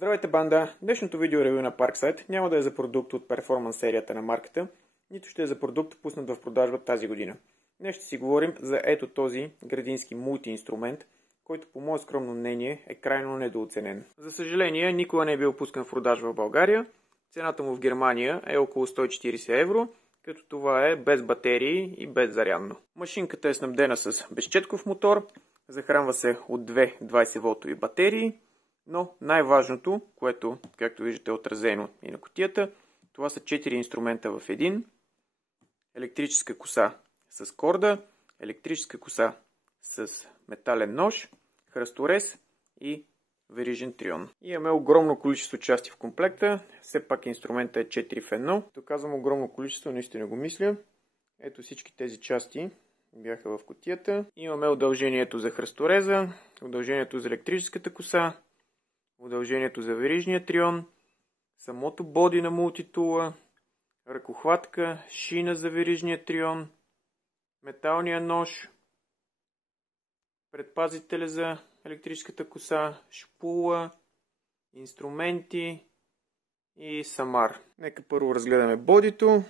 Здравейте, банда! Днешното видео ревю на Parkside няма да е за продукт от перформанс серията на марката, нито ще е за продукт пуснат в продажба тази година. Днес ще си говорим за ето този градински мултиинструмент, който по мое скромно мнение е крайно недооценен. За съжаление, никога не е бил пускан в продажба в България. Цената му в Германия е около 140 евро, като това е без батерии и без зарядно. Машинката е снабдена с безчетков мотор, захранва се от две 20 волтови батерии, но най-важното, което, както виждате, е отразено и на кутията, това са 4 инструмента в един. Електрическа коса с корда, електрическа коса с метален нож, хръсторез и верижен трион. Имаме огромно количество части в комплекта, все пак инструмента е 4 в 1. То казвам огромно количество, наистина го мисля. Ето всички тези части бяха в кутията. Имаме удължението за хръстореза, удължението за електрическата коса, удължението за верижния трион, самото боди на мултитула, ръкохватка, шина за верижния трион, металния нож, предпазителя за електрическата коса, шпула, инструменти и самар. Нека първо разгледаме бодито.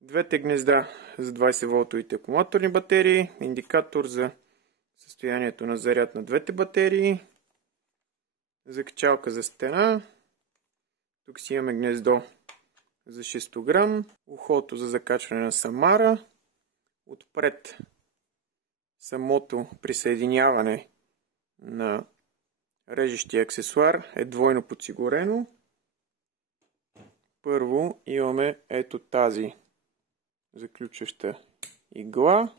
Двете гнезда за 20 волтовите акумулаторни батерии, индикатор за състоянието на заряд на двете батерии, закачалка за стена, тук си имаме гнездо за 6 грам, ухото за закачване на самара, отпред самото присъединяване на режещия аксесуар е двойно подсигурено. Първо имаме ето тази заключваща игла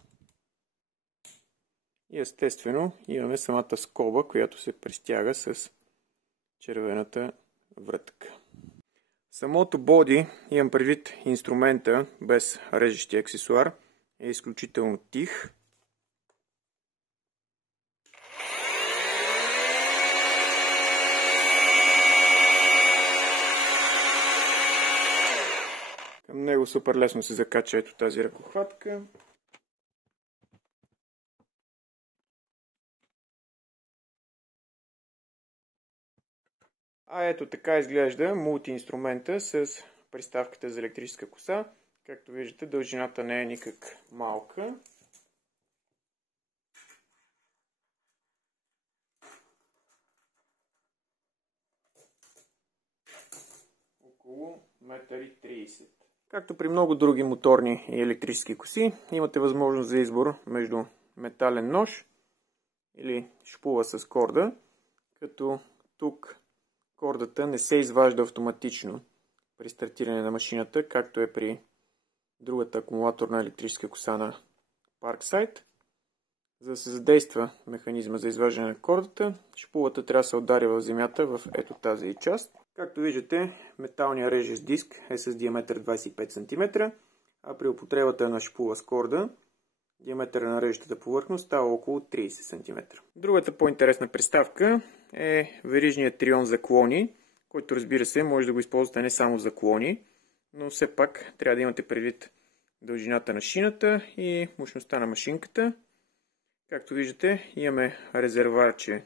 и естествено имаме самата скоба, която се пристяга с червената вратка. Самото боди, имам предвид инструмента без режещия аксесуар, е изключително тих. Към него супер лесно се закача ето тази ръкохватка. А ето така изглежда мултиинструмента с приставката за електрическа коса. Както виждате, дължината не е никак малка. Около 1,30 м. Както при много други моторни и електрически коси, имате възможност за избор между метален нож или шпула с корда, като тук кордата не се изважда автоматично при стартиране на машината, както е при другата акумулаторна електрическа коса на Parkside. За да се задейства механизма за изваждане на кордата, шпулата трябва да се удари в земята в ето тази част. Както виждате, металният режещ диск е с диаметър 25 см, а при употребата на шпула с корда, диаметъра на режещата повърхност става около 30 см. Другата по-интересна приставка е верижният трион за клони, който, разбира се, може да го използвате не само за клони, но все пак трябва да имате предвид дължината на шината и мощността на машинката. Както виждате, имаме резервоарче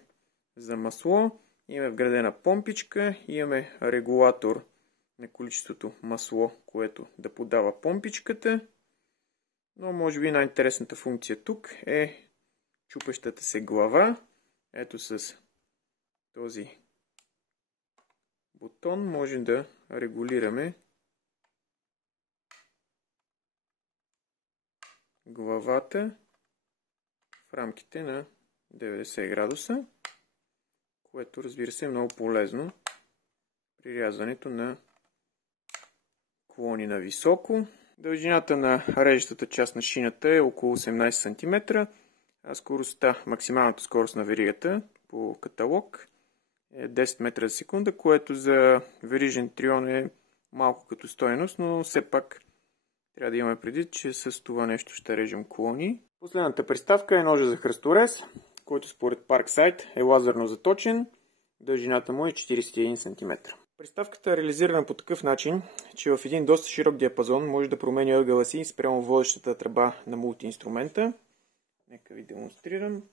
за масло, имаме вградена помпичка, имаме регулатор на количеството масло, което да подава помпичката. Но може би най-интересната функция тук е чупещата се глава. Ето с този бутон можем да регулираме главата в рамките на 90 градуса, което, разбира се, е много полезно при рязването на клони на високо. Дължината на режещата част на шината е около 18 см, а скоростта, максималната скорост на веригата по каталог е 10 метра за секунда, което за верижен трион е малко като стойност, но все пак трябва да имаме предвид, че с това нещо ще режем клони. Последната приставка е ножа за хръсторез, който според Parkside е лазерно заточен. Дължината му е 41 см. Приставката е реализирана по такъв начин, че в един доста широк диапазон може да променя ъгъла си спрямо водещата тръба на мултиинструмента. Нека ви демонстрирам.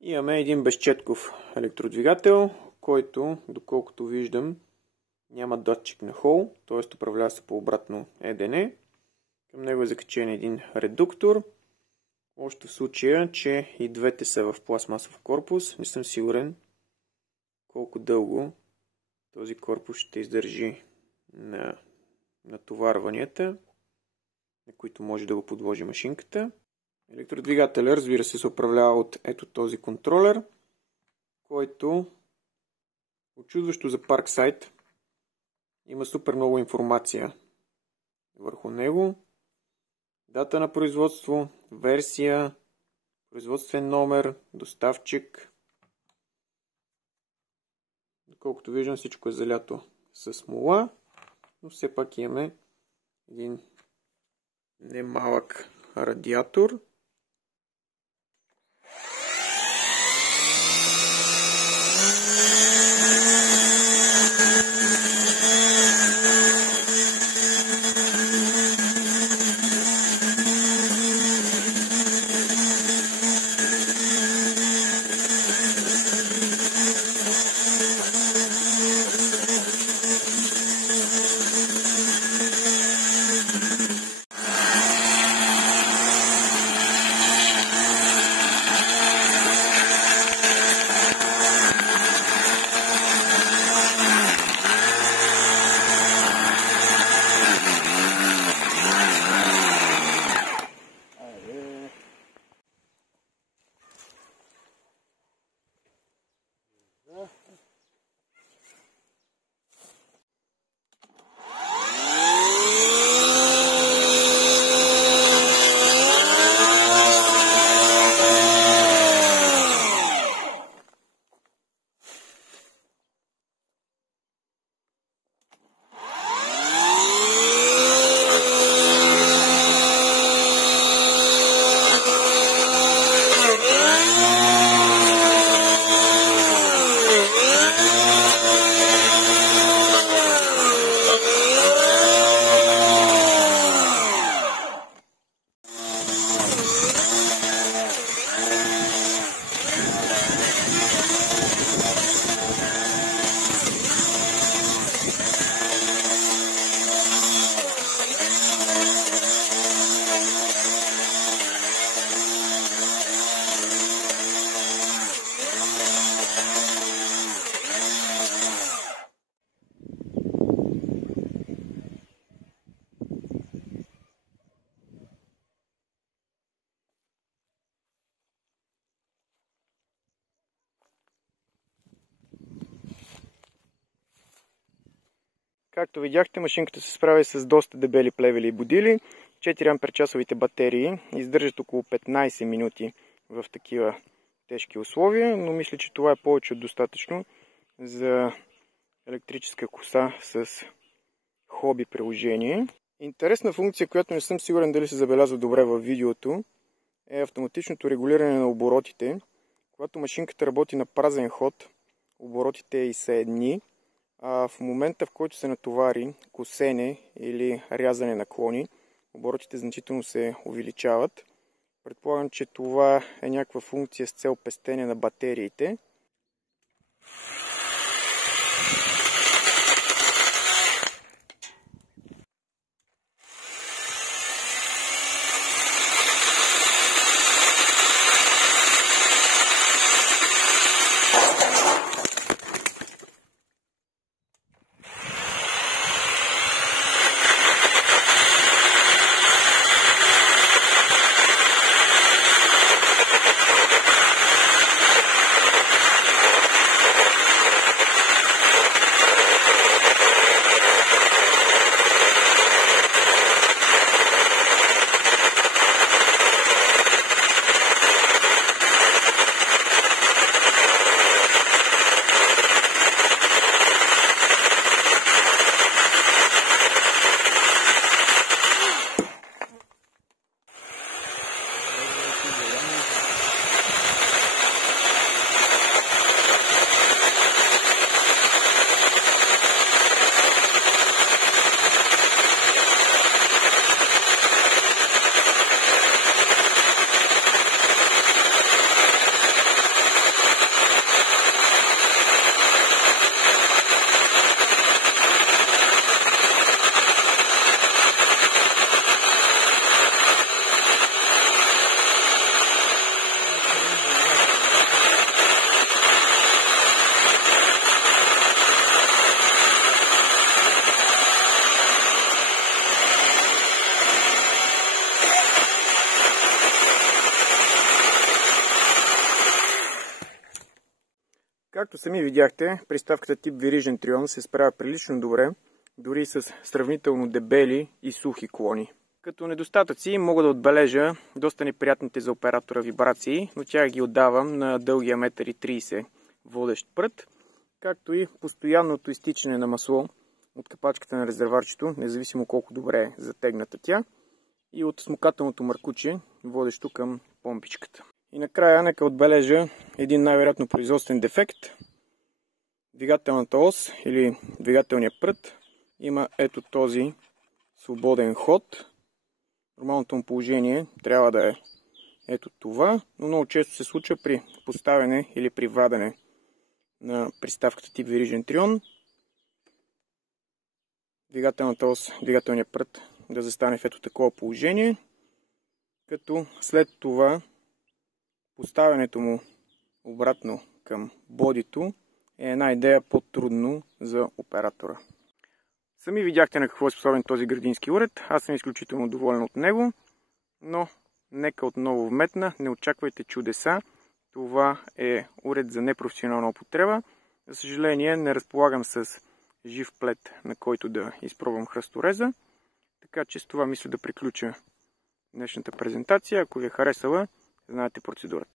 Имаме един безчетков електродвигател, който, доколкото виждам, няма датчик на хол, т.е. управлява се по обратно едене. Към него е закачен един редуктор. Още в случая, че и двете са в пластмасов корпус, не съм сигурен колко дълго този корпус ще издържи на натоварванията, на които може да го подложи машинката. Електродвигателя, разбира се управлява от ето този контролер, който очудващо за Parkside има супер много информация върху него. Дата на производство, версия, производствен номер, доставчик. Доколкото виждам, всичко е залято с смола, но все пак имаме един немалък радиатор. Както видяхте, машинката се справя с доста дебели плевели и будили. 4 амперчасовите батерии издържат около 15 минути в такива тежки условия, но мисля, че това е повече от достатъчно за електрическа коса с хоби приложение. Интересна функция, която не съм сигурен дали се забелязва добре във видеото, е автоматичното регулиране на оборотите. Когато машинката работи на празен ход, оборотите и са едни, а в момента, в който се натовари косене или рязане на клони, оборотите значително се увеличават. Предполагам, че това е някаква функция с цел пестене на батериите. Както сами видяхте, приставката тип Viridien Trion се справя прилично добре, дори с сравнително дебели и сухи клони. Като недостатъци мога да отбележа доста неприятните за оператора вибрации, но тя ги отдавам на дългия 1,30 м водещ прът, както и постоянното изтичане на масло от капачката на резерварчето, независимо колко добре е затегната тя, и от смукателното маркуче, водещо към помпичката. И накрая нека отбележа един най-вероятно производствен дефект. Двигателната ос или двигателния прът има ето този свободен ход. Нормалното му положение трябва да е ето това, но много често се случва при поставяне или при вадене на приставката тип Viridien Trion двигателната ос, двигателният прът да застане в ето такова положение, като след това поставянето му обратно към бодито е една идея по-трудно за оператора. Сами видяхте на какво е способен този градински уред. Аз съм изключително доволен от него, но нека отново вметна, не очаквайте чудеса. Това е уред за непрофесионална употреба. За съжаление не разполагам с жив плет, на който да изпробвам хръстореза. Така че с това мисля да приключа днешната презентация. Ако ви е харесала, знаете процедурата.